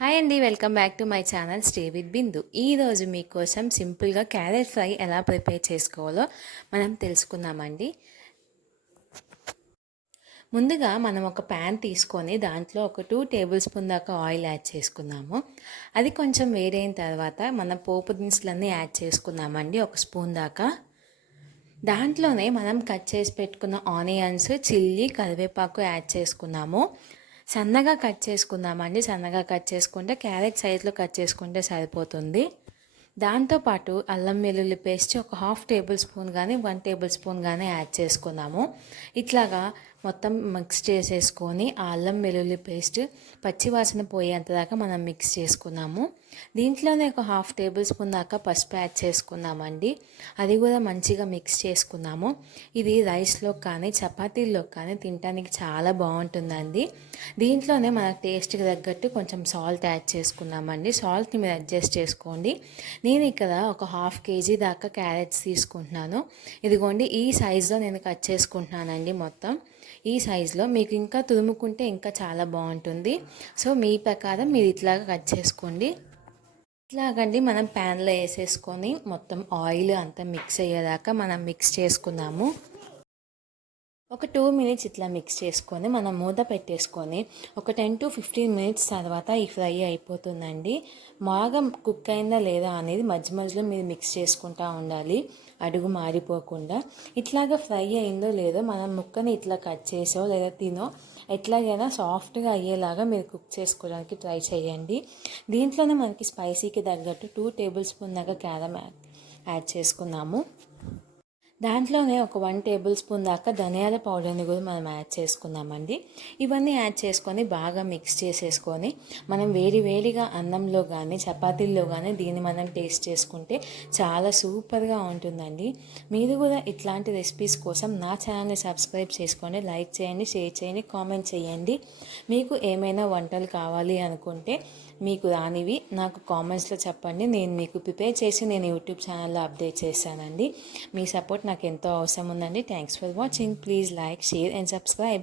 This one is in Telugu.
హాయ్ అండి, welcome back to my channel stay with Bindu. ఈరోజు మీకోసం సింపుల్గా క్యారెట్ ఫ్రై ఎలా ప్రిపేర్ చేసుకోవాలో మనం తెలుసుకుందామండి. ముందుగా మనం ఒక ప్యాన్ తీసుకొని దాంట్లో ఒక 2 టేబుల్ స్పూన్ దాకా ఆయిల్ యాడ్ చేసుకుందాము. అది కొంచెం వేడైన తర్వాత మన పోపు దినుసులన్నీ యాడ్ చేసుకుందామండి, ఒక స్పూన్ దాకా. దాంట్లోనే మనం కట్ చేసి పెట్టుకున్న ఆనియన్స్, చిల్లీ, కరివేపాకు యాడ్ చేసుకున్నాము. సన్నగా కట్ చేసుకుందామండి. సన్నగా కట్ చేసుకుంటే క్యారెట్ సైజులో కట్ చేసుకుంటే సరిపోతుంది. దాంతోపాటు అల్లం వెల్లుల్లి పేస్ట్ ఒక 1/2 టేబుల్ స్పూన్ కానీ 1 టేబుల్ స్పూన్ కానీ యాడ్ చేసుకుందాము. ఇట్లాగా మొత్తం మిక్స్ చేసేసుకొని ఆ అల్లం వెల్లుల్లి పేస్ట్ పచ్చివాసన పోయేంత దాకా మనం మిక్స్ చేసుకున్నాము. దీంట్లోనే ఒక 1/2 టేబుల్ స్పూన్ దాకా పసుపు యాడ్ చేసుకుందామండి. అది కూడా మంచిగా మిక్స్ చేసుకున్నాము. ఇది రైస్లో కానీ చపాతీల్లో కానీ తినడానికి చాలా బాగుంటుందండి. దీంట్లోనే మనకు టేస్ట్కి తగ్గట్టు కొంచెం సాల్ట్ యాడ్ చేసుకున్నామండి. సాల్ట్ని మీరు అడ్జస్ట్ చేసుకోండి. నేను ఇక్కడ ఒక 1/2 కేజీ దాకా క్యారెట్స్ తీసుకుంటున్నాను. ఇదిగోండి, ఈ సైజులో నేను కట్ చేసుకుంటున్నానండి. మొత్తం ఈ సైజులో మీకు ఇంకా తురుముకుంటే ఇంకా చాలా బాగుంటుంది. సో మీ ప్రకారం మీరు ఇట్లాగా కట్ చేసుకోండి. ఇట్లాగండి మనం ప్యాన్లో వేసేసుకొని మొత్తం ఆయిల్ అంతా మిక్స్ అయ్యేదాకా మనం మిక్స్ చేసుకుందాము. ఒక 2 మినిట్స్ ఇట్లా మిక్స్ చేసుకొని మనం మూత పెట్టేసుకొని ఒక 10 to 15 మినిట్స్ తర్వాత ఈ ఫ్రై అయిపోతుందండి. బాగా కుక్ అయిందా లేదా అనేది మధ్య మధ్యలో మీరు మిక్స్ చేసుకుంటూ ఉండాలి, అడుగు మారిపోకుండా. ఇట్లాగా ఫ్రై అయిందో లేదో మనం ముక్కని ఇట్లా కట్ చేసో లేదా తినో ఎట్లాగైనా సాఫ్ట్గా అయ్యేలాగా మీరు కుక్ చేసుకోవడానికి ట్రై చేయండి. దీంట్లోనే మనకి స్పైసీకి తగ్గట్టు 2 టేబుల్ స్పూన్ దాకా కారం యాడ్ చేసుకున్నాము. దాంట్లోనే ఒక 1 టేబుల్ స్పూన్ దాకా ధనియాల పౌడర్ని కూడా మనం యాడ్ చేసుకుందామండి. ఇవన్నీ యాడ్ చేసుకొని బాగా మిక్స్ చేసేసుకొని మనం వేడిగా అన్నంలో కానీ చపాతీల్లో కానీ దీన్ని మనం టేస్ట్ చేసుకుంటే చాలా సూపర్గా ఉంటుందండి. మీరు కూడా ఇట్లాంటి రెసిపీస్ కోసం నా ఛానల్ని సబ్స్క్రైబ్ చేసుకోండి, లైక్ చేయండి, షేర్ చేయండి, కామెంట్ చేయండి. మీకు ఏమైనా వంటలు కావాలి అనుకుంటే మీకు రానివి నాకు కామెంట్స్లో చెప్పండి. నేను మీకు ప్రిపేర్ చేసి నేను యూట్యూబ్ ఛానల్లో అప్డేట్ చేస్తానండి. మీ సపోర్ట్ నాకు ఎంతో అవసరం ఉందండి. Thanks for watching. Please like, share and subscribe.